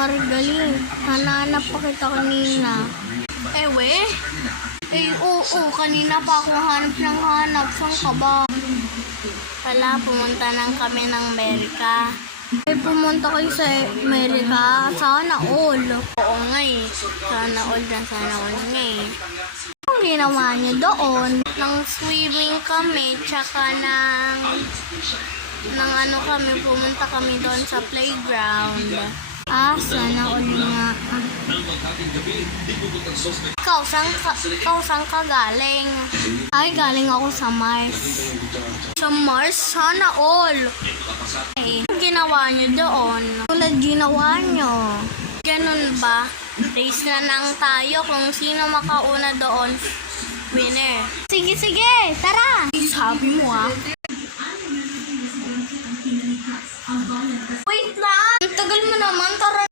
Margaling. Hananap pa kita kanina. Ewe? Oo, kanina pa ako hanap ng hanap. Saan ka ba? Wala, pumunta lang kami ng Amerika. Pumunta kayo sa Amerika? Sana all. Oo nga eh. Sana all na sana all nga eh. Anong ginawa niyo doon? Nang swimming kami, tsaka nang ano kami, pumunta kami doon sa playground. Sana all nga. Ikaw, saan ka galing? Ay, galing ako sa Mars. Sa Mars? Sana all. Anong ginawa niyo doon? Tulad ginawa niyo. Ganun ba? Race na lang tayo kung sino makauna doon. Winner. Sige, tara! Sabi mo ah. Wait lang! Ang tagal mo naman, tara.